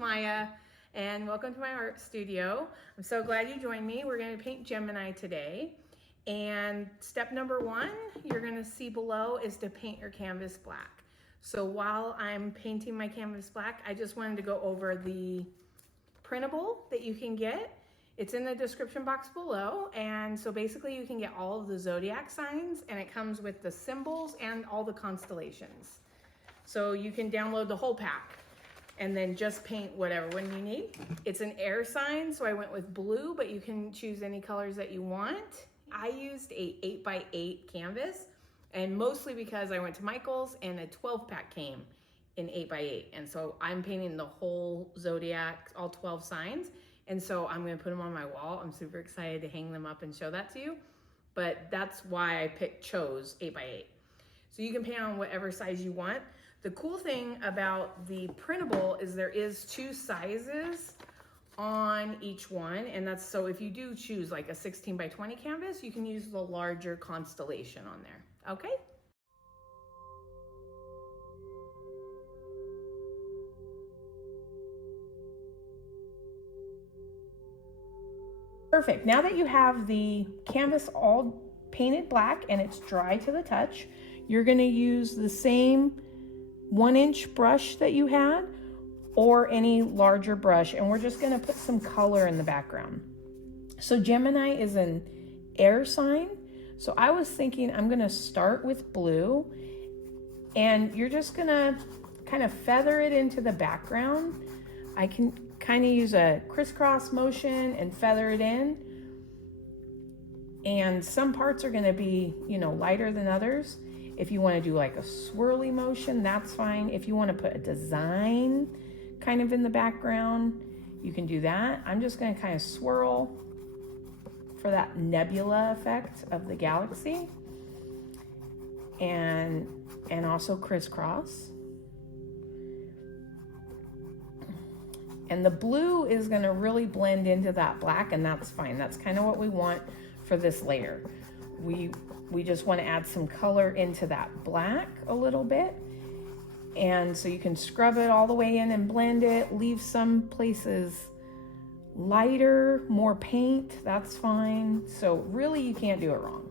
Maya, and welcome to my art studio. I'm so glad you joined me. We're going to paint Gemini today. And step number one, you're going to see below, is to paint your canvas black. So while I'm painting my canvas black, I just wanted to go over the printable that you can get. It's in the description box below. And so basically you can get all of the zodiac signs, and it comes with the symbols and all the constellations. So you can download the whole pack and then just paint whatever one you need. It's an air sign, so I went with blue, but you can choose any colors that you want. I used a 8x8 canvas, and mostly because I went to Michael's and a 12 pack came in 8x8. And so I'm painting the whole zodiac, all 12 signs. And so I'm gonna put them on my wall. I'm super excited to hang them up and show that to you. But that's why I chose 8x8. So you can paint on whatever size you want. The cool thing about the printable is there is 2 sizes on each one. And that's so if you do choose like a 16x20 canvas, you can use the larger constellation on there, okay? Perfect. Now that you have the canvas all painted black and it's dry to the touch, you're going to use the same 1-inch brush that you had or any larger brush, and we're just going to put some color in the background. So Gemini is an air sign, so I was thinking I'm going to start with blue, and you're just going to kind of feather it into the background. I can kind of use a crisscross motion and feather it in, and some parts are going to be, you know, lighter than others. If you want to do like a swirly motion, that's fine. If you want to put a design kind of in the background, you can do that. I'm just going to kind of swirl for that nebula effect of the galaxy, and also crisscross. And the blue is going to really blend into that black, and that's fine. That's kind of what we want for this layer. We just want to add some color into that black a little bit. And so you can scrub it all the way in and blend it, leave some places lighter, more paint, that's fine. So really you can't do it wrong.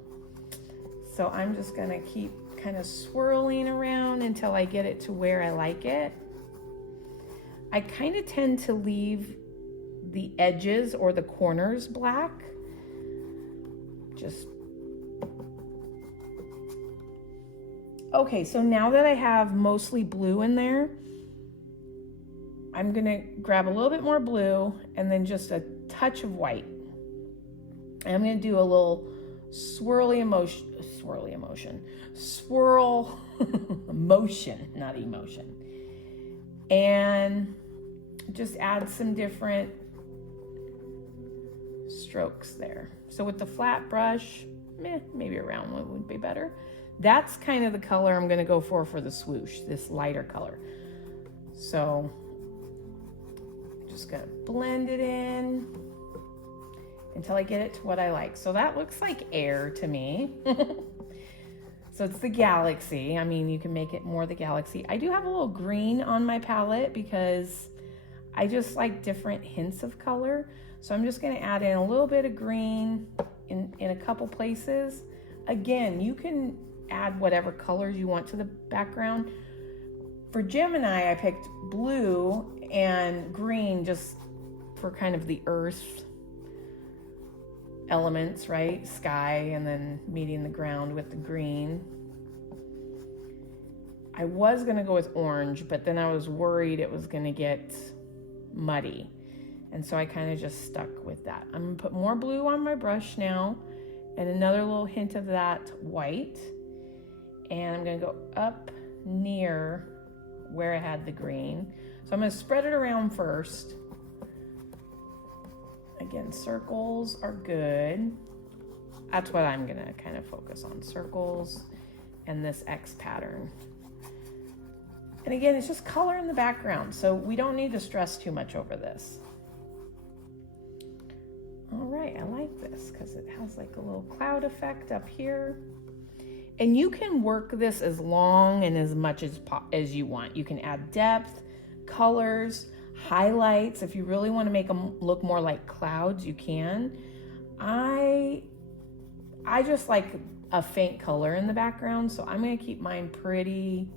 So I'm just going to keep kind of swirling around until I get it to where I like it. I kind of tend to leave the edges or the corners black. Okay, so now that I have mostly blue in there, I'm gonna grab a little bit more blue and then just a touch of white. And I'm gonna do a little swirl motion, not emotion. And just add some different strokes there. So with the flat brush, maybe a round one would be better. That's kind of the color I'm going to go for the swoosh, this lighter color. So just going to blend it in until I get it to what I like. So that looks like air to me. So it's the galaxy. I mean, you can make it more the galaxy. I do have a little green on my palette because I just like different hints of color. So I'm just going to add in a little bit of green in a couple places. Again, you can add whatever colors you want to the background. For Gemini, I picked blue and green just for kind of the earth elements, right? Sky, and then meeting the ground with the green. I was gonna go with orange, but then I was worried it was gonna get muddy. And so I kind of just stuck with that. I'm gonna put more blue on my brush now and another little hint of that white. And I'm gonna go up near where I had the green. So I'm gonna spread it around first. Again, circles are good. That's what I'm gonna kind of focus on, circles and this X pattern. And again, it's just color in the background, so we don't need to stress too much over this. All right, I like this because it has like a little cloud effect up here. And you can work this as long and as much as you want. You can add depth, colors, highlights. If you really want to make them look more like clouds, you can. I just like a faint color in the background, so I'm going to keep mine pretty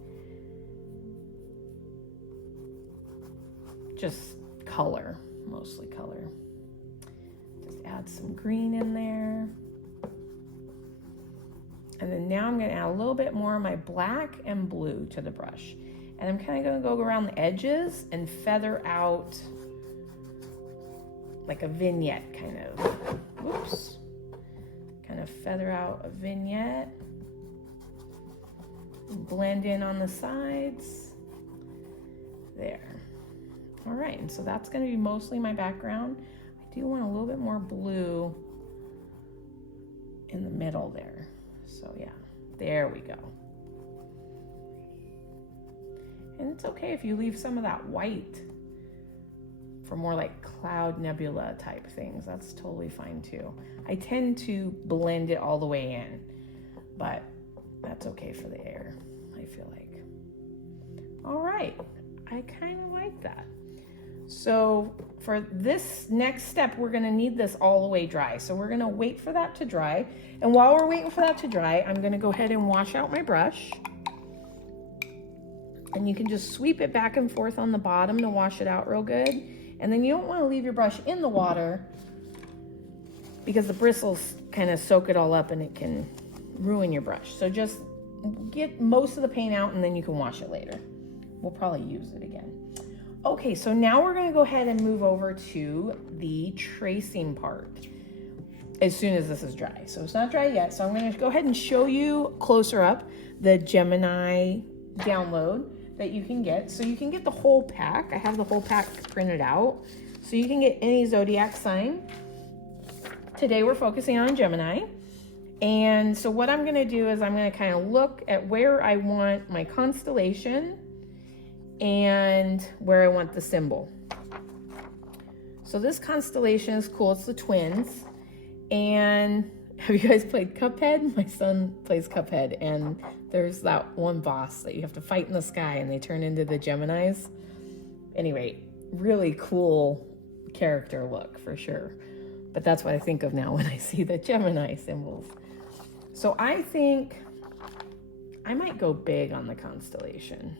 just color, mostly color. Just add some green in there. And then now I'm going to add a little bit more of my black and blue to the brush. And I'm kind of going to go around the edges and feather out like a vignette kind of. Whoops. Kind of feather out a vignette. And blend in on the sides. There. All right, and so that's going to be mostly my background. I do want a little bit more blue in the middle there. So yeah, there we go. And it's okay if you leave some of that white for more like cloud nebula type things. That's totally fine too. I tend to blend it all the way in, but that's okay for the air, I feel like. All right, I kind of like that. So for this next step, we're gonna need this all the way dry. So we're gonna wait for that to dry. And while we're waiting for that to dry, I'm gonna go ahead and wash out my brush. And you can just sweep it back and forth on the bottom to wash it out real good. And then you don't wanna leave your brush in the water because the bristles kind of soak it all up and it can ruin your brush. So just get most of the paint out and then you can wash it later. We'll probably use it again. Okay, so now we're gonna go ahead and move over to the tracing part as soon as this is dry. So it's not dry yet, so I'm gonna go ahead and show you closer up the Gemini download that you can get. So you can get the whole pack. I have the whole pack printed out. So you can get any zodiac sign. Today we're focusing on Gemini. And so what I'm gonna do is I'm gonna kind of look at where I want my constellation and where I want the symbol. So this constellation is cool, it's the twins. And have you guys played Cuphead? My son plays Cuphead, and there's that one boss that you have to fight in the sky and they turn into the Geminis. Anyway, really cool character look for sure. But that's what I think of now when I see the Gemini symbols. So I think I might go big on the constellation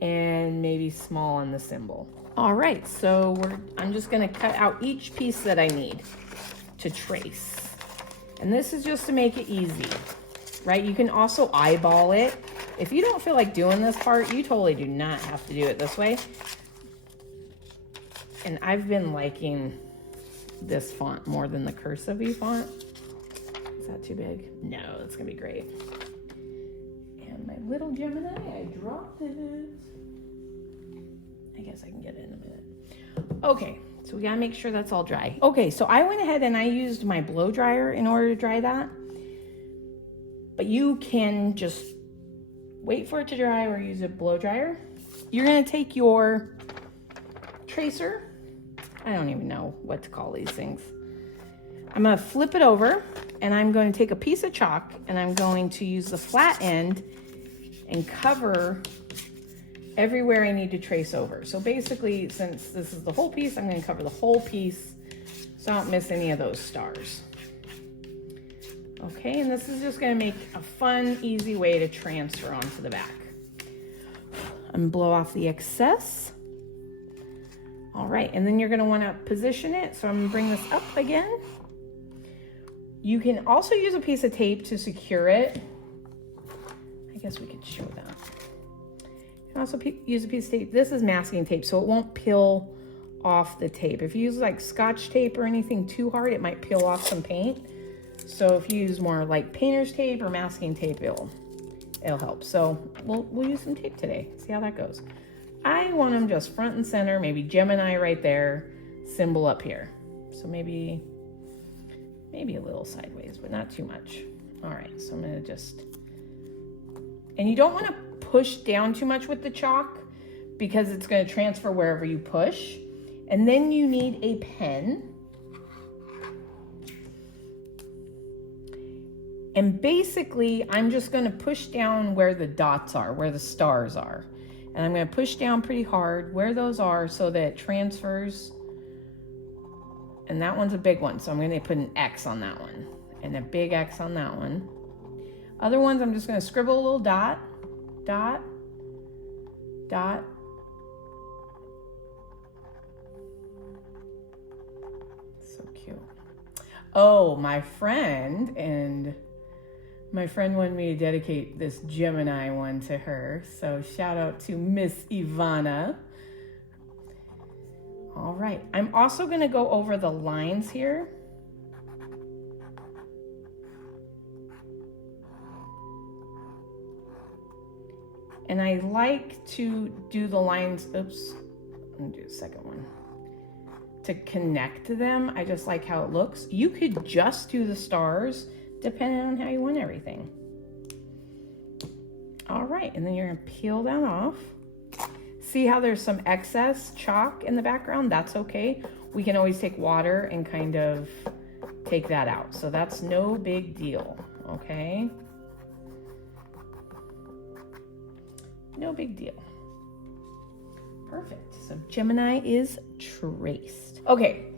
and maybe small on the symbol. All right, so I'm just gonna cut out each piece that I need to trace. And this is just to make it easy, right? You can also eyeball it. If you don't feel like doing this part, you totally do not have to do it this way. And I've been liking this font more than the cursive font. Is that too big? No, it's gonna be great. And my little Gemini, I dropped it. I guess I can get it in a minute. Okay, so we gotta make sure that's all dry. Okay, so I went ahead and I used my blow dryer in order to dry that. But you can just wait for it to dry or use a blow dryer. You're gonna take your tracer. I don't even know what to call these things. I'm gonna flip it over and I'm going to take a piece of chalk and I'm going to use the flat end and cover everywhere I need to trace over. So basically, since this is the whole piece, I'm going to cover the whole piece so I don't miss any of those stars. Okay, and this is just going to make a fun, easy way to transfer onto the back. I'm going to blow off the excess. All right, and then you're going to want to position it. So I'm going to bring this up again. You can also use a piece of tape to secure it. I guess we could show that. You can also use a piece of tape. This is masking tape, so it won't peel off the tape. If you use like Scotch tape or anything too hard, it might peel off some paint. So if you use more like painter's tape or masking tape, it'll help. So we'll use some tape today. See how that goes. I want them just front and center, maybe Gemini right there, symbol up here. So maybe a little sideways, but not too much. All right, so I'm gonna just, and you don't wanna push down too much with the chalk because it's gonna transfer wherever you push. And then you need a pen. And basically, I'm just gonna push down where the dots are, where the stars are. And I'm going to push down pretty hard where those are so that it transfers. And that one's a big one, so I'm going to put an X on that one and a big X on that one. Other ones, I'm just going to scribble a little dot, dot, dot. So cute. Oh, my friend wanted me to dedicate this Gemini one to her. So shout out to Miss Ivana. All right, I'm also going to go over the lines here. And I like to do the lines, oops, I'm gonna do the second one. To connect them, I just like how it looks. You could just do the stars depending on how you want everything. All right, and then you're gonna peel that off. See how there's some excess chalk in the background? That's okay. We can always take water and kind of take that out. So that's no big deal, okay? No big deal. Perfect. So Gemini is traced. Okay,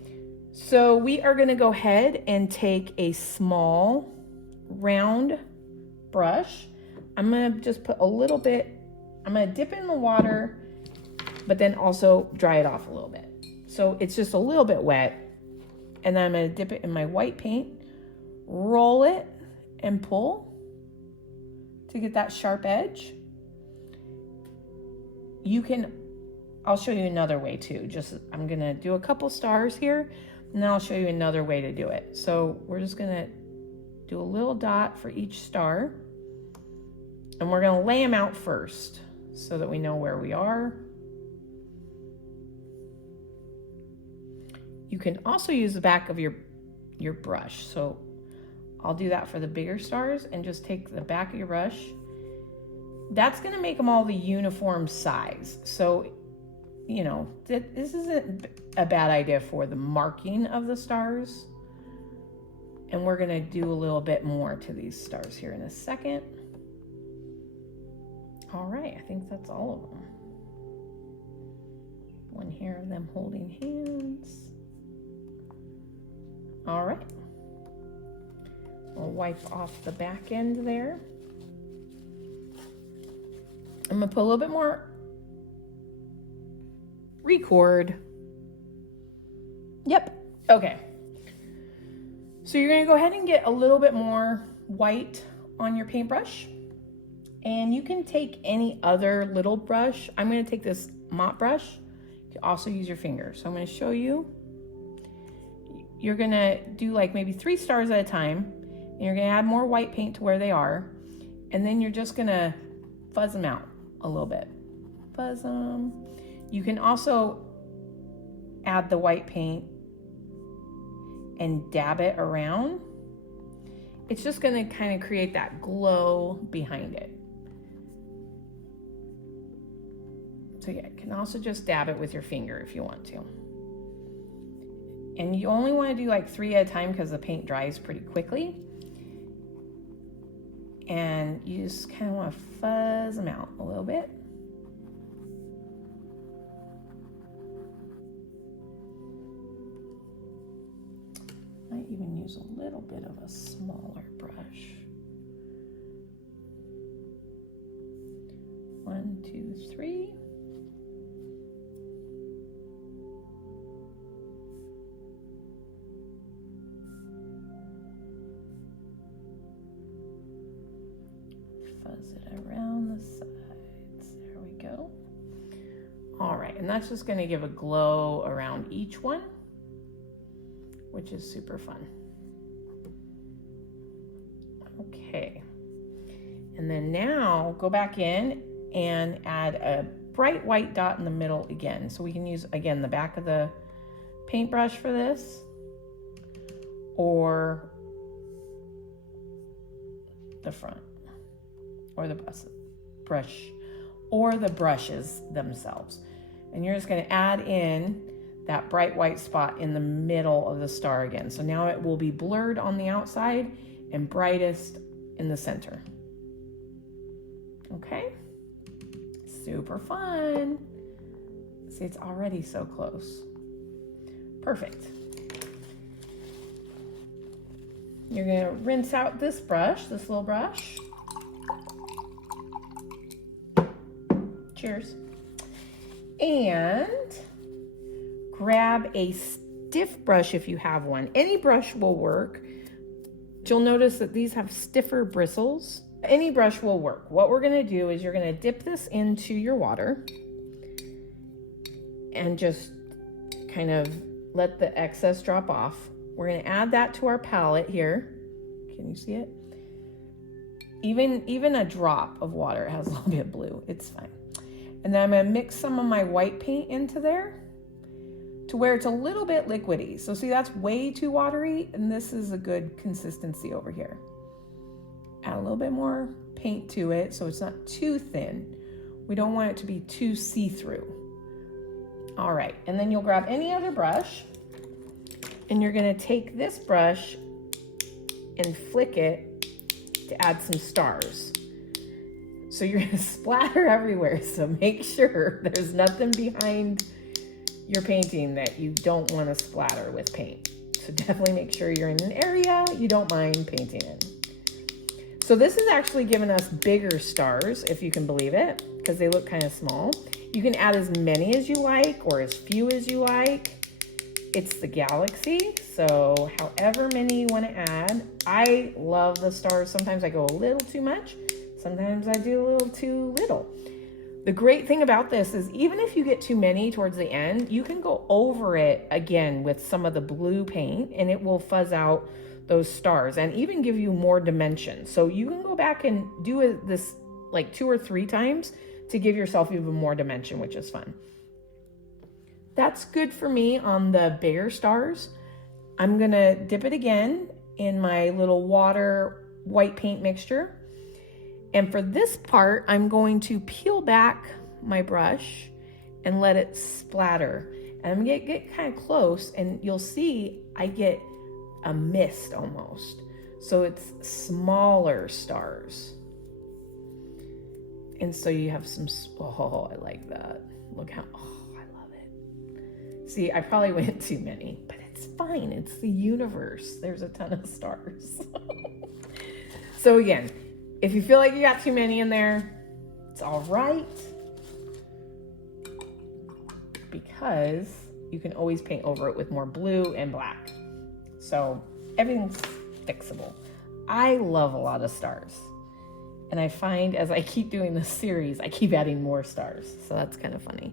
so we are gonna go ahead and take a small round brush. I'm gonna just put a little bit, I'm gonna dip it in the water, but then also dry it off a little bit. So it's just a little bit wet. And then I'm gonna dip it in my white paint, roll it and pull to get that sharp edge. You can, I'll show you another way too. Just, I'm gonna do a couple stars here and then I'll show you another way to do it. So we're just gonna do a little dot for each star and we're gonna lay them out first so that we know where we are. You can also use the back of your brush. So I'll do that for the bigger stars and just take the back of your brush. That's gonna make them all the uniform size. So, you know, this isn't a bad idea for the marking of the stars. And we're gonna do a little bit more to these stars here in a second. All right, I think that's all of them. One here of them holding hands. All right. We'll wipe off the back end there. I'm gonna put a little bit more record. Yep, okay. So you're gonna go ahead and get a little bit more white on your paintbrush. And you can take any other little brush. I'm gonna take this mop brush. You can also use your finger. So I'm gonna show you. You're gonna do like maybe 3 stars at a time. And you're gonna add more white paint to where they are. And then you're just gonna fuzz them out a little bit. Fuzz them. You can also add the white paint and dab it around. It's just gonna kind of create that glow behind it. So yeah, you can also just dab it with your finger if you want to. And you only want to do like 3 at a time because the paint dries pretty quickly. And you just kind of want to fuzz them out a little bit. Might even use a little bit of a smaller brush. 1, 2, 3. Fuzz it around the sides. There we go. All right, and that's just going to give a glow around each one, which is super fun. Okay, and then now go back in and add a bright white dot in the middle again. So we can use, again, the back of the paintbrush for this, or the front, or the brush, or the brushes themselves. And you're just going to add in that bright white spot in the middle of the star again. So now it will be blurred on the outside and brightest in the center. Okay, Super fun. See, it's already so close. Perfect. You're gonna rinse out this brush, this little brush. Cheers. And grab a stiff brush if you have one. Any brush will work. You'll notice that these have stiffer bristles. Any brush will work. What we're gonna do is you're gonna dip this into your water and just kind of let the excess drop off. We're gonna add that to our palette here. Can you see it? Even a drop of water, it has a little bit of blue, it's fine. And then I'm gonna mix some of my white paint into there to where it's a little bit liquidy. So see, that's way too watery, and this is a good consistency over here. Add a little bit more paint to it so it's not too thin. We don't want it to be too see-through. All right, and then you'll grab any other brush, and you're gonna take this brush and flick it to add some stars. So you're gonna splatter everywhere, so make sure there's nothing behind your painting that you don't wanna splatter with paint. So definitely make sure you're in an area you don't mind painting in. So this is actually giving us bigger stars, if you can believe it, because they look kind of small. You can add as many as you like or as few as you like. It's the galaxy, so however many you want to add. I love the stars. Sometimes I go a little too much. Sometimes I do a little too little. The great thing about this is even if you get too many towards the end, you can go over it again with some of the blue paint and it will fuzz out those stars and even give you more dimension. So you can go back and do this like 2 or 3 times to give yourself even more dimension, which is fun. That's good for me on the bigger stars. I'm gonna dip it again in my little water white paint mixture. And for this part, I'm going to peel back my brush and let it splatter. And I'm gonna get kind of close and you'll see I get a mist almost. So it's smaller stars. And so you have some, oh, I like that. Look how, oh, I love it. See, I probably went too many, but it's fine. It's the universe. There's a ton of stars. So again, if you feel like you got too many in there, it's all right. Because you can always paint over it with more blue and black. So everything's fixable. I love a lot of stars. And I find as I keep doing this series, I keep adding more stars. So that's kind of funny.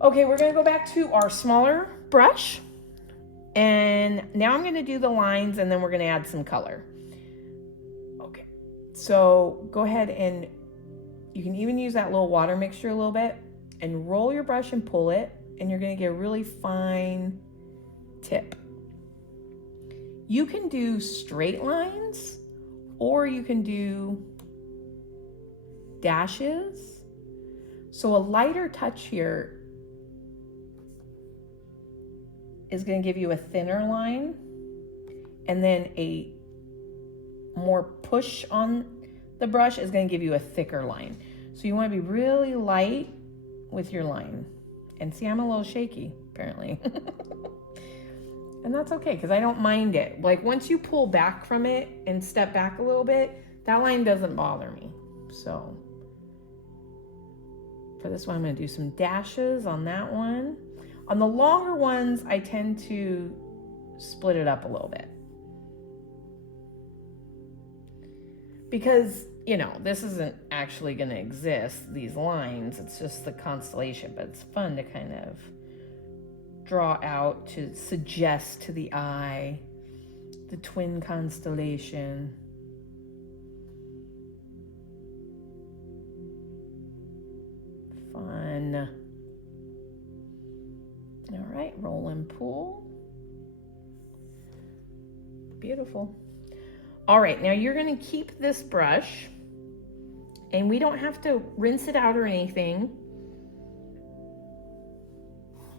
Okay, we're gonna go back to our smaller brush. And now I'm gonna do the lines and then we're gonna add some color. Okay, so go ahead and you can even use that little water mixture a little bit and roll your brush and pull it and you're gonna get a really fine tip. You can do straight lines or you can do dashes. So a lighter touch here is going to give you a thinner line and then a more push on the brush is going to give you a thicker line. So you want to be really light with your line. And see, I'm a little shaky apparently. And that's okay, because I don't mind it. Like once you pull back from it and step back a little bit, that line doesn't bother me. So for this one, I'm gonna do some dashes on that one. On the longer ones, I tend to split it up a little bit. Because, you know, this isn't actually gonna exist, these lines, it's just the constellation, but it's fun to kind of draw out to suggest to the eye the twin constellation. Fun. All right, roll and pull. Beautiful. All right, now you're gonna keep this brush and we don't have to rinse it out or anything.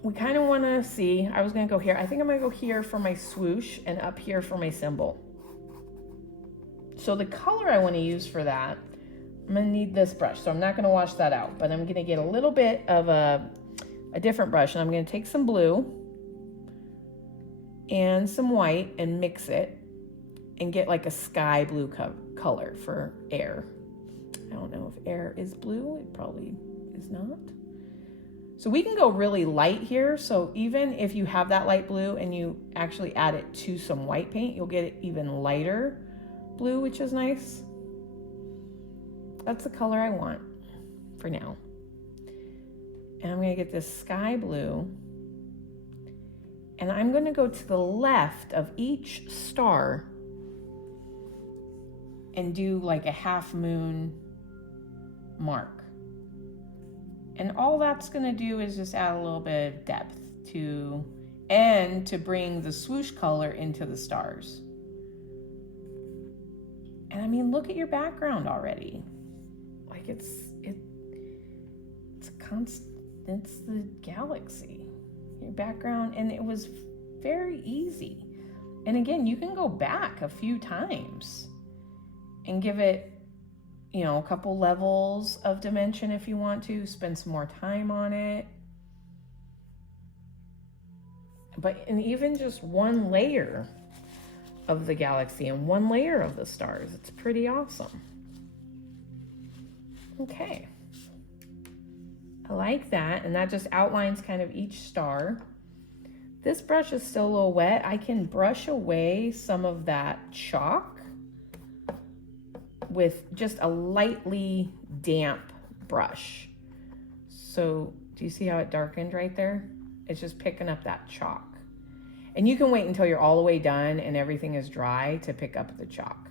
We kind of want to see, I was going to go here. I think I'm going to go here for my swoosh and up here for my symbol. So the color I want to use for that, I'm gonna need this brush, so I'm not gonna wash that out, but I'm gonna get a little bit of a different brush, and I'm gonna take some blue and some white and mix it and get like a sky blue color for air. I don't know if air is blue, it probably is not. So we can go really light here, so even if you have that light blue and you actually add it to some white paint, you'll get it even lighter blue, which is nice. That's the color I want for now. And I'm gonna get this sky blue, and I'm gonna go to the left of each star and do like a half moon mark. And all that's gonna do is just add a little bit of depth to bring the swoosh color into the stars. And I mean, look at your background already. Like it's the galaxy, your background, and it was very easy. And again, you can go back a few times and give it, you know, a couple levels of dimension if you want to, spend some more time on it. And even just one layer of the galaxy and one layer of the stars, it's pretty awesome. Okay, I like that, and that just outlines kind of each star. This brush is still a little wet. I can brush away some of that chalk with just a lightly damp brush. So do you see how it darkened right there? It's just picking up that chalk. And you can wait until you're all the way done and everything is dry to pick up the chalk.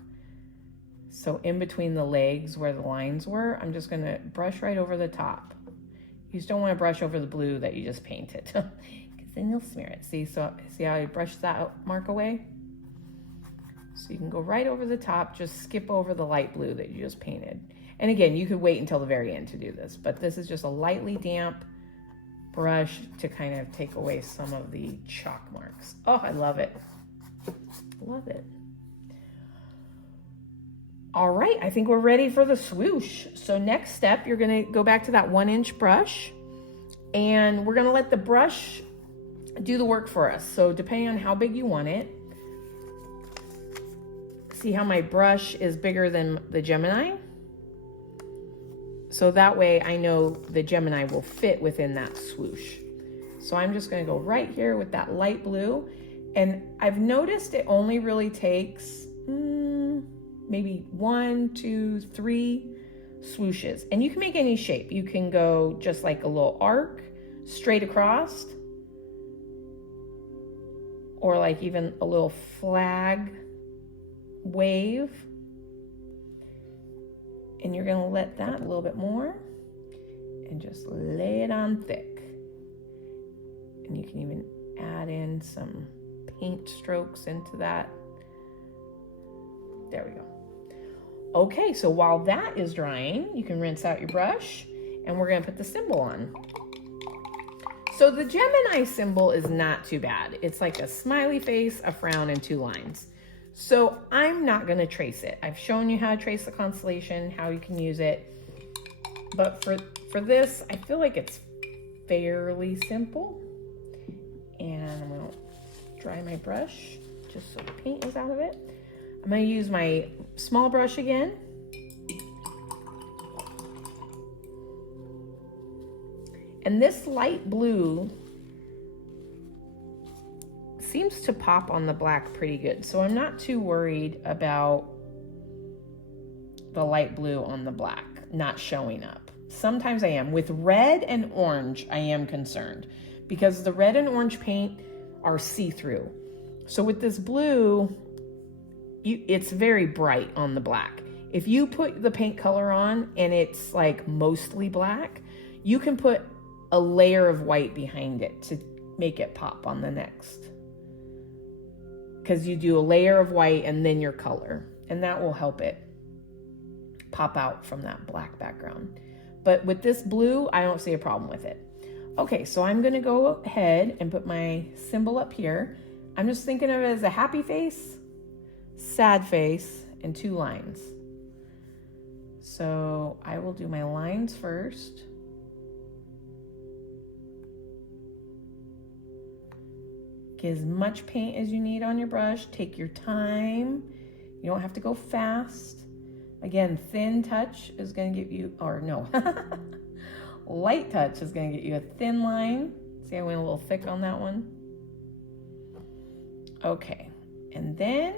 So in between the legs where the lines were, I'm just gonna brush right over the top. You just don't wanna brush over the blue that you just painted, because then you'll smear it. See how I brushed that mark away? So you can go right over the top, just skip over the light blue that you just painted. And again, you could wait until the very end to do this, but this is just a lightly damp brush to kind of take away some of the chalk marks. Oh, I love it. Love it. All right, I think we're ready for the swoosh. So next step, you're gonna go back to that 1-inch brush, and we're gonna let the brush do the work for us. So depending on how big you want it, see how my brush is bigger than the Gemini? So that way I know the Gemini will fit within that swoosh. So I'm just gonna go right here with that light blue. And I've noticed it only really takes maybe 1, 2, 3 swooshes. And you can make any shape. You can go just like a little arc straight across, or like even a little flag wave. And you're gonna let that a little bit more and just lay it on thick. And you can even add in some paint strokes into that. There we go. Okay, so while that is drying, you can rinse out your brush, and we're gonna put the symbol on. So the Gemini symbol is not too bad. It's like a smiley face, a frown, and 2 lines. So I'm not gonna trace it. I've shown you how to trace the constellation, how you can use it. But for this, I feel like it's fairly simple. And I'm gonna dry my brush just so the paint is out of it. I'm gonna use my small brush again. And this light blue seems to pop on the black pretty good. So I'm not too worried about the light blue on the black not showing up. Sometimes I am. With red and orange, I am concerned because the red and orange paint are see-through. So with this blue, it's very bright on the black. If you put the paint color on and it's like mostly black, you can put a layer of white behind it to make it pop on the next. Because you do a layer of white and then your color, and that will help it pop out from that black background. But with this blue, I don't see a problem with it. Okay, so I'm gonna go ahead and put my symbol up here. I'm just thinking of it as a happy face, sad face, and 2 lines. So I will do my lines first. Get as much paint as you need on your brush. Take your time. You don't have to go fast. Again, thin touch is going to get you, or no, light touch is going to get you a thin line. See, I went a little thick on that one. Okay, and then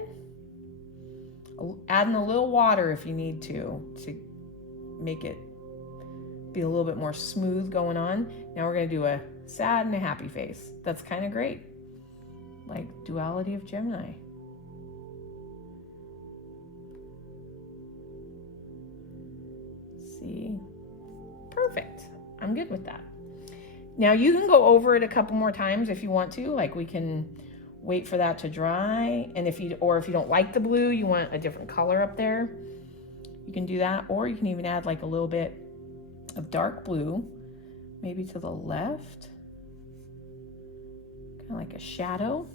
add in a little water if you need to make it be a little bit more smooth going on. Now we're going to do a sad and a happy face. That's kind of great. Like Duality of Gemini. See? Perfect. I'm good with that. Now you can go over it a couple more times if you want to. Like we can wait for that to dry. And if you don't like the blue, you want a different color up there, you can do that. Or you can even add like a little bit of dark blue, maybe to the left. Kind of like a shadow.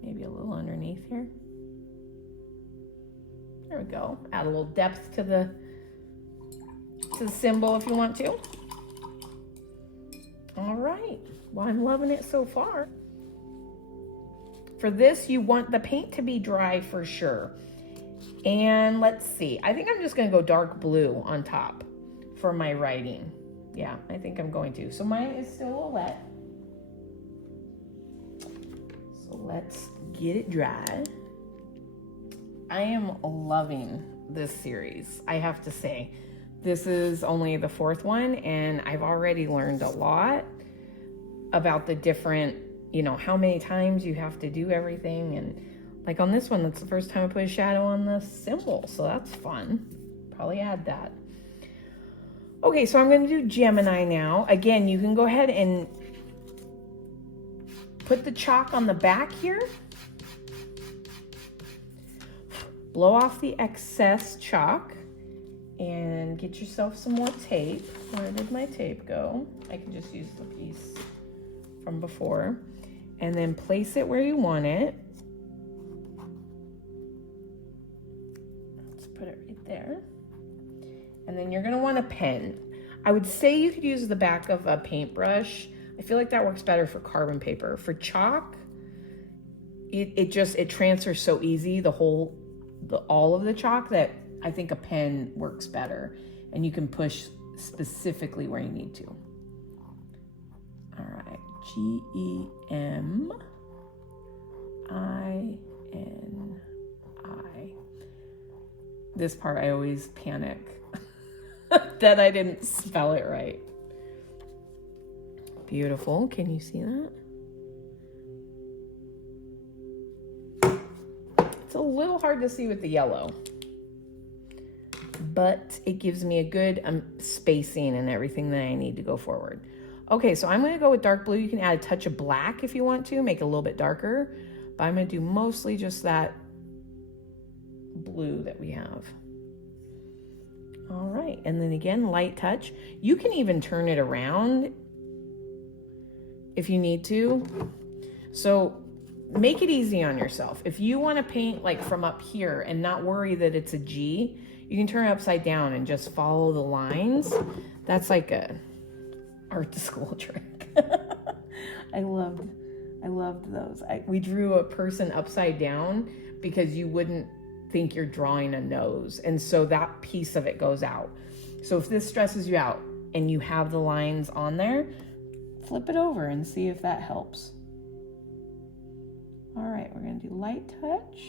Maybe a little underneath here. There we go. Add a little depth to the symbol if you want to. All right. Well, I'm loving it so far. For this, you want the paint to be dry for sure. And let's see. I think I'm just going to go dark blue on top for my writing. Yeah, I think I'm going to. So mine is still a little wet. So let's get it dry. I am loving this series, I have to say. This is only the 4th one, and I've already learned a lot about the different, how many times you have to do everything. And like on this one, that's the first time I put a shadow on the symbol, so that's fun. Probably add that. Okay, so I'm going to do Gemini now. Again, you can go ahead and put the chalk on the back here. Blow off the excess chalk and get yourself some more tape. Where did my tape go? I can just use the piece from before. And then place it where you want it. Let's put it right there. And then you're gonna want a pen. I would say you could use the back of a paintbrush. I feel like that works better for carbon paper. For chalk, it transfers so easy, all of the chalk, that I think a pen works better, and you can push specifically where you need to. All right, Gemini. This part I always panic that I didn't spell it right. Beautiful. Can you see that? It's a little hard to see with the yellow, but it gives me a good spacing and everything that I need to go forward. Okay, so I'm going to go with dark blue. You can add a touch of black if you want to, make it a little bit darker, but I'm going to do mostly just that blue that we have. All right, and then again, light touch. You can even turn it around if you need to. So make it easy on yourself. If you want to paint like from up here and not worry that it's a G, you can turn it upside down and just follow the lines. That's like a art to school trick. I loved those. We drew a person upside down because you wouldn't think you're drawing a nose, and so that piece of it goes out. So if this stresses you out and you have the lines on there, flip it over and see if that helps. All right, we're gonna do light touch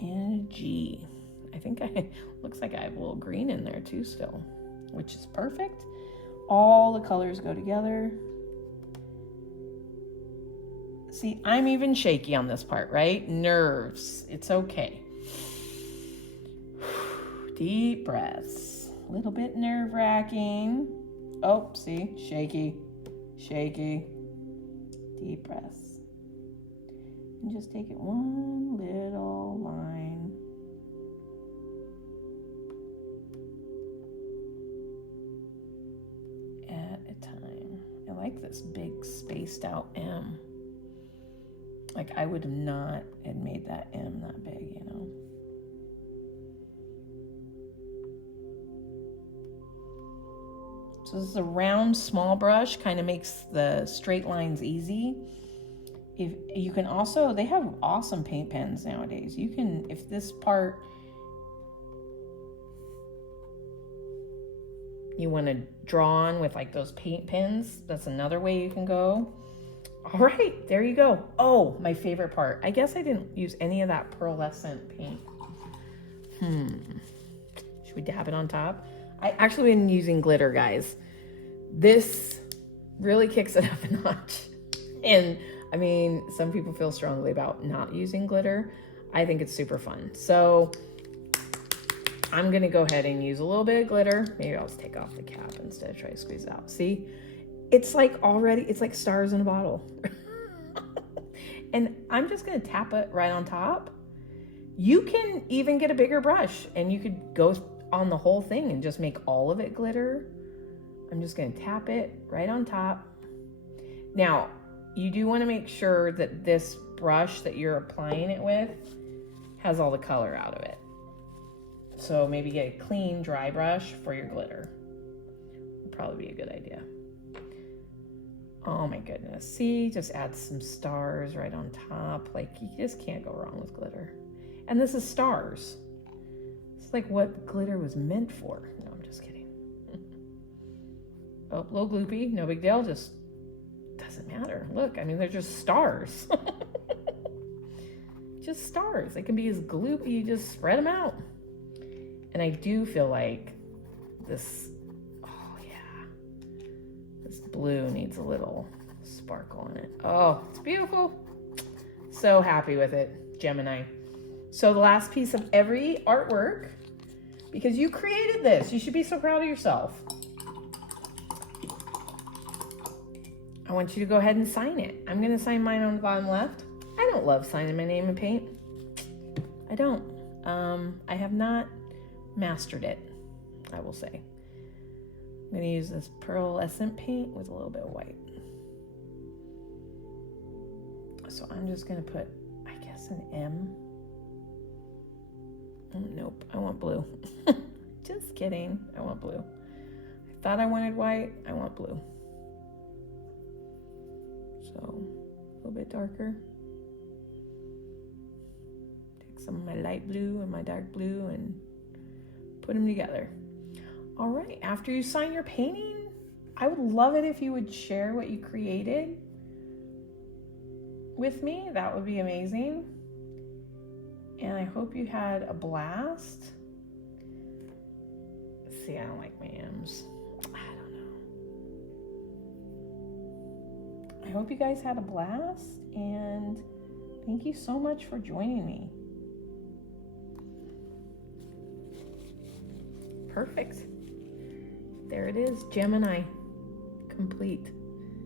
and a G. I think looks like I have a little green in there too still, which is perfect. All the colors go together. See, I'm even shaky on this part, right? Nerves, it's okay. Deep breaths, a little bit nerve-wracking. Oh, see, shaky, shaky. Deep breaths. And just take it one little line. At a time. I like this big spaced out M. Like I would have not had made that M that big, you know. So this is a round small brush, kind of makes the straight lines easy. If you can also, they have awesome paint pens nowadays. You can, if this part you want to draw on with like those paint pens, that's another way you can go. All right, there you go. Oh, my favorite part. I guess I didn't use any of that pearlescent paint. Should we dab it on top? I actually been using glitter, guys. This really kicks it up a notch. And I mean, some people feel strongly about not using glitter. I think it's super fun. So I'm gonna go ahead and use a little bit of glitter. Maybe I'll just take off the cap instead of try to squeeze it out. See, it's like already, it's like stars in a bottle. And I'm just gonna tap it right on top. You can even get a bigger brush and you could go on the whole thing and just make all of it glitter. I'm just gonna tap it right on top. Now, you do wanna make sure that this brush that you're applying it with has all the color out of it. So maybe get a clean, dry brush for your glitter. Would probably be a good idea. Oh my goodness. See, just add some stars right on top. Like, you just can't go wrong with glitter. And this is stars. It's like what glitter was meant for. No, I'm just kidding. Oh, a little gloopy, no big deal. Just doesn't matter. Look, I mean, they're just stars. Just stars. They can be as gloopy, you just spread them out. And I do feel like this, oh yeah, this blue needs a little sparkle in it. Oh, it's beautiful. So happy with it, Gemini. So the last piece of every artwork, because you created this, you should be so proud of yourself. I want you to go ahead and sign it. I'm gonna sign mine on the bottom left. I don't love signing my name in paint. I don't. I have not mastered it, I will say. I'm gonna use this pearlescent paint with a little bit of white. So I'm just gonna put, I guess, an M. Oh, nope, I want blue. Just kidding, I want blue. I thought I wanted white, I want blue. So, a little bit darker. Take some of my light blue and my dark blue and put them together. All right, after you sign your painting, I would love it if you would share what you created with me. That would be amazing. And I hope you had a blast. See, I don't like my M's. I don't know. I hope you guys had a blast, and thank you so much for joining me. Perfect. There it is, Gemini, complete.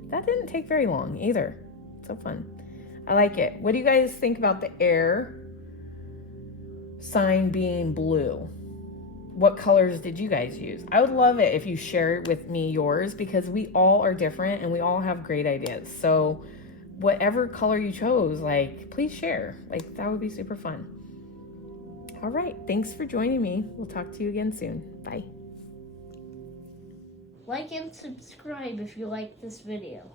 That didn't take very long either. So fun. I like it. What do you guys think about the air sign being blue? What colors did you guys use? I would love it if you share with me yours, because we all are different and we all have great ideas. So whatever color you chose, like, please share. Like, that would be super fun. All right, thanks for joining me. We'll talk to you again soon. Bye. Like and subscribe if you like this video.